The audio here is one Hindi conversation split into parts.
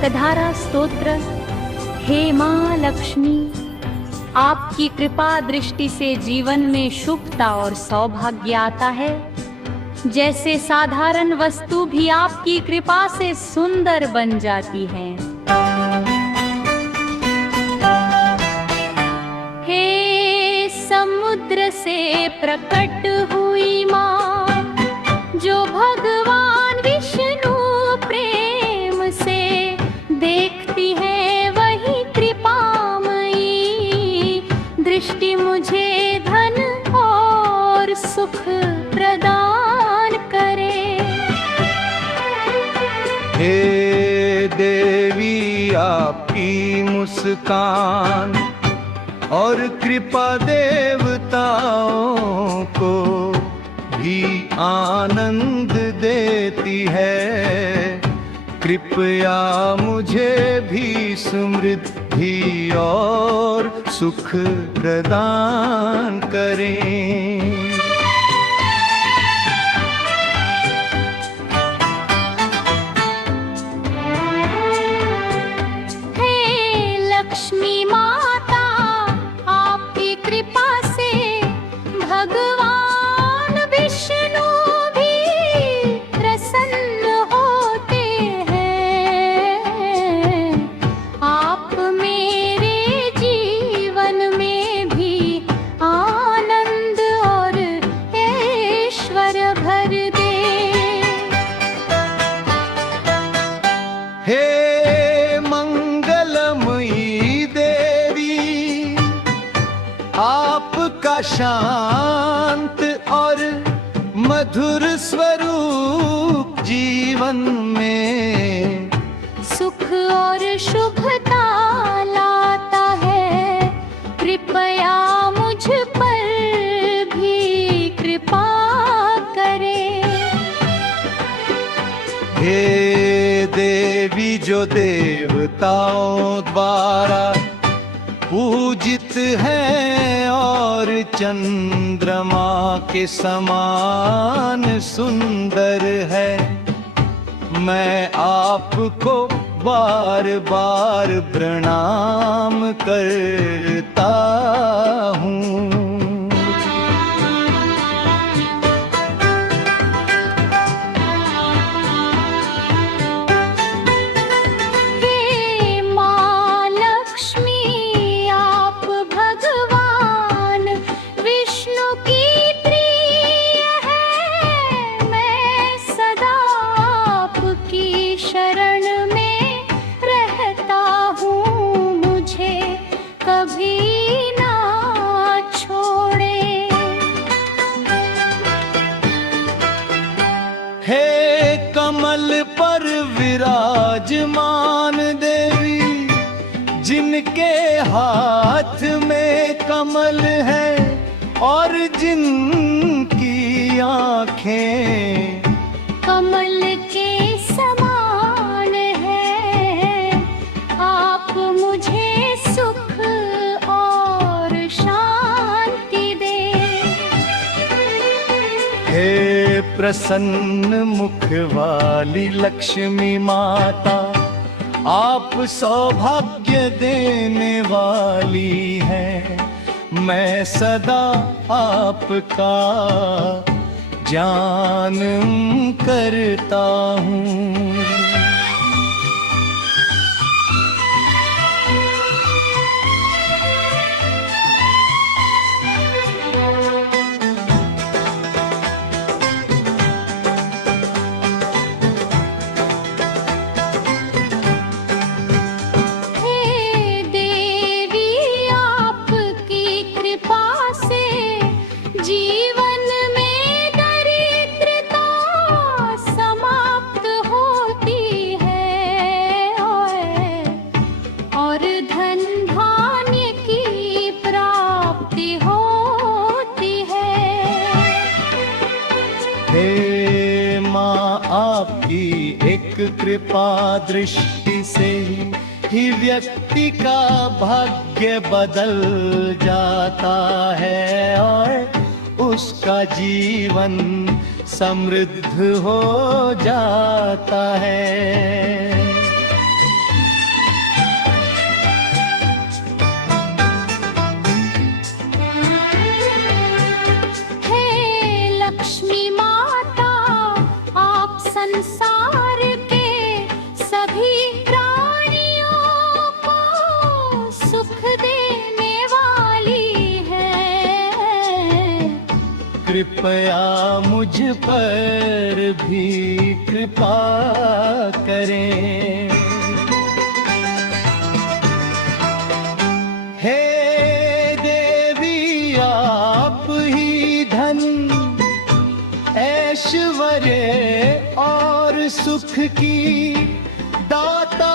कनकधारा स्तोत्र। हे माँ लक्ष्मी, आपकी कृपा दृष्टि से जीवन में शुभता और सौभाग्य आता है। जैसे साधारण वस्तु भी आपकी कृपा से सुंदर बन जाती है। हे समुद्र से प्रकट हुई माँ, जो भगवान विष्णु प्रेम से देखती है वही कृपामयी। दृष्टि मुझे धन और सुख प्रदान करे। हे देवी, आपकी मुस्कान और कृपा देवताओं को भी आनंद देती है। कृपया मुझे भी समृद्धि और सुख प्रदान करें। लक्ष्मी माता, आपकी कृपा से भगवान विष्णु भी प्रसन्न होते हैं। आप मेरे जीवन में भी आनंद और ऐश्वर्य भर दे। हे आपका शांत और मधुर स्वरूप जीवन में सुख और शुभता लाता है। कृपया मुझ पर भी कृपा करे। हे देवी, जो देवताओं द्वारा पूजित है और चंद्रमा के समान सुंदर है, मैं आपको बार बार प्रणाम करता हूँ। हे कमल पर विराजमान देवी, जिनके हाथ में कमल है और जिनकी आँखें कमल के समान है। आप मुझे सुख और शांति दे। हे प्रसन्न मुख वाली लक्ष्मी माता, आप सौभाग्य देने वाली हैं। मैं सदा आपका ध्यान करता हूँ। जीवन में दरिद्रता समाप्त होती है और धन धान्य की प्राप्ति होती है। हे माँ, आपकी एक कृपा दृष्टि से ही व्यक्ति का भाग्य बदल जाता है और उसका जीवन समृद्ध हो जाता है। संसार के सभी प्राणियों को सुख देने वाली है। कृपया मुझ पर भी कृपा करें। हे देवी आप ही धन ऐश्वर्य और सुख की दाता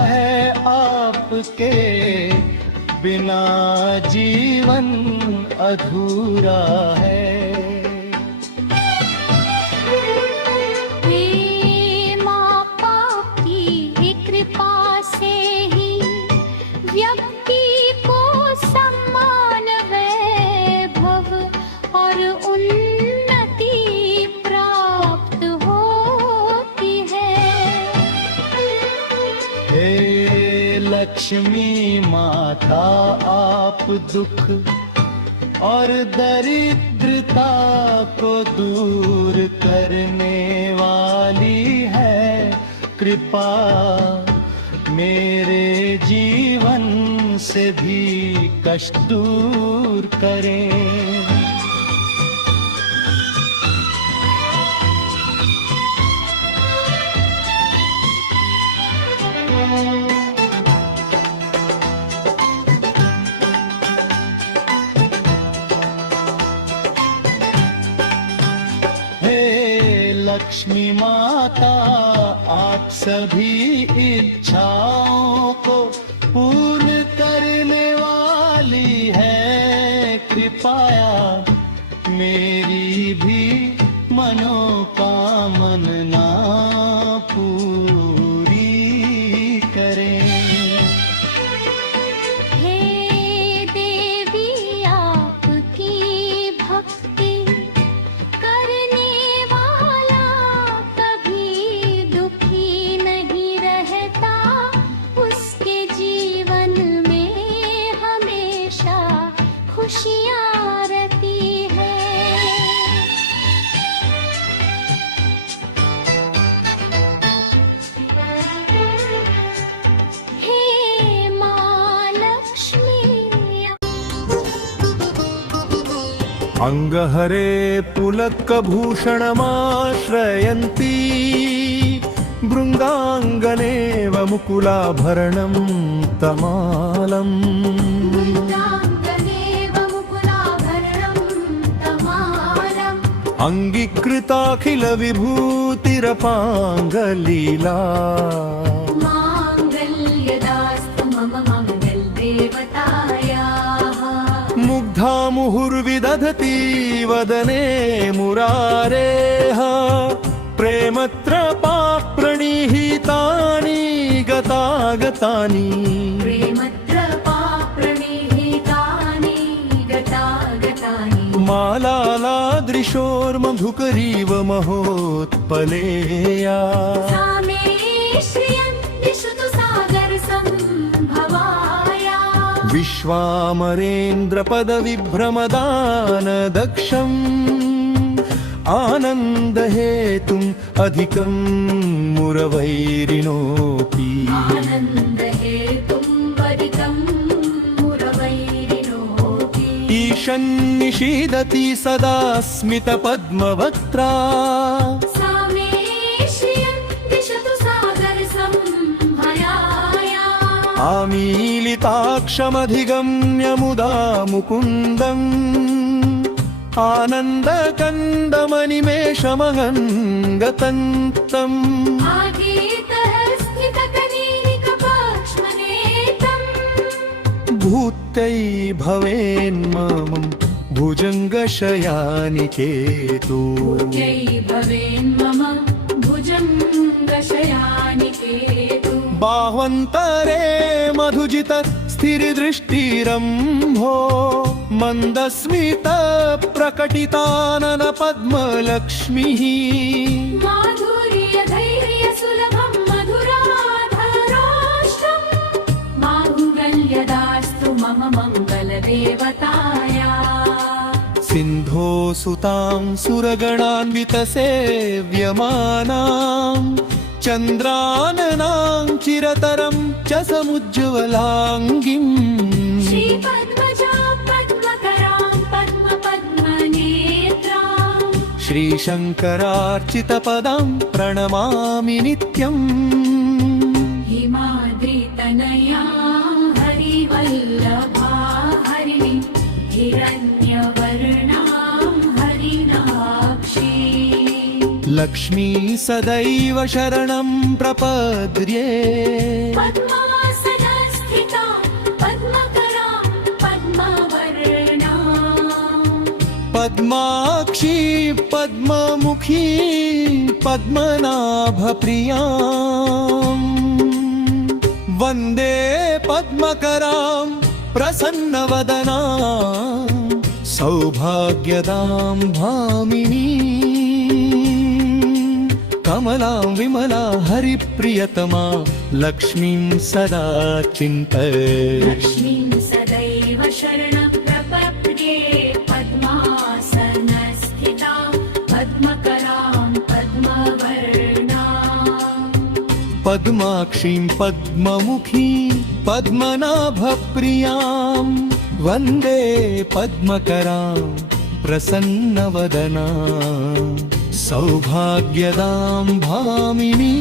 है, आपके बिना जीवन अधूरा है। हे माँ बाप की कृपा से ही व्यक्ति को सम्मान वैभव और उन्नति प्राप्त होती है। हे लक्ष्मी माता आप दुख और दरिद्रता को दूर करने वाली है। कृपा मेरे जीवन से भी कष्ट दूर करें। लक्ष्मी माता आप सभी इच्छाओं को पूर्ण करने वाली है। कृपया मेरी भी मनोकामना पूरी करें। हे देवी आपकी भक्ति करने वाला कभी दुखी नहीं रहता, उसके जीवन में हमेशा खुशियाँ रहती है। हे माँ लक्ष्मी अंगहरे पुलकभूषणमाश्रयन्ती भृङ्गाङ्गनेव मुकुलाभरणं तमालम्। मृगाङ्गनेव मुकुलाभरणं तमालम्। अङ्गीकृताखिल विभूतिरपाङ्गलीला माङ्गल्यदास्तु मम मङ्गलदेवतायाः। मुग्धा मुहुर्विदधति वदने मुरारेः प्रेमत्रपा प्रणिहितानि गतागतानि। प्रेमत्रपा प्रणिहितानि गतागतानि। मालालादृशोर्मधुकरीव महोत्पलेया सा मे श्रियन्ति श्रुतसागरसम्भवाया। विश्वामरेन्द्रपदविभ्रमदानदक्षम् आनन्दहेतुम् अधिकं मुरवैरिणोऽपि। आनन्दहेतुम् अधिकं मुरवैरिणोऽपि। ईशन्निषीदति सदा स्मितपद्मवक्त्रा सा मे श्रियन्ति श्रुतसागरसम्भवाया। आमीलिताक्षमधिगम्य मुदा मुकुन्दम् आनन्दकन्दमनिमेषमहङ्गतन्तम्। आगीतः स्थितकनीनिकपक्ष्मनेतम्। भूत्यै भवेन्ममं भुजङ्गशयानिकेतो। जै भवेन्मम भुजङ्गशयानिकेतु। बाह्वन्तरे मधुजित स्थिरदृष्टिरम्भो मन्दस्मित प्रकटितानन पद्मलक्ष्मीः। माधुर्य धैर्य सुलभं मधुराधरोष्टम्। माङ्गल्यदास्तु मम मङ्गलदेवताया। सिन्धोसुतां सुरगणान्वितसेव्यमानां चन्द्राननां चिरतरं च समुज्ज्वलाङ्गीम् श्रीपद्मजां पद्मकरां पद्मपद्मनेत्रां श्रीशङ्करार्चितपदां प्रणमामि नित्यम् हिमाद्रितनया हरिवल्लभा हरिणि हिरण्यवर्णां हरिणाक्षी लक्ष्मी सदैव शरणं प्रपद्ये पद्मासनस्थितां पद्मकरां पद्मवर्णां पद्माक्षी पद्ममुखी पद्मनाभप्रियाम् वन्दे पद्मकरां प्रसन्नवदनां सौभाग्यदां भामिनी कमलां विमला हरिप्रियतमा लक्ष्मीं सदा चिन्तय लक्ष्मीं सदैव शरणं प्रपद्ये पद्मासनस्थितां पद्मकरां पद्मवर्णां पद्माक्षीं पद्ममुखी पद्मनाभप्रियां वन्दे पद्मकरां प्रसन्नवदना सौभाग्यदां भामिनी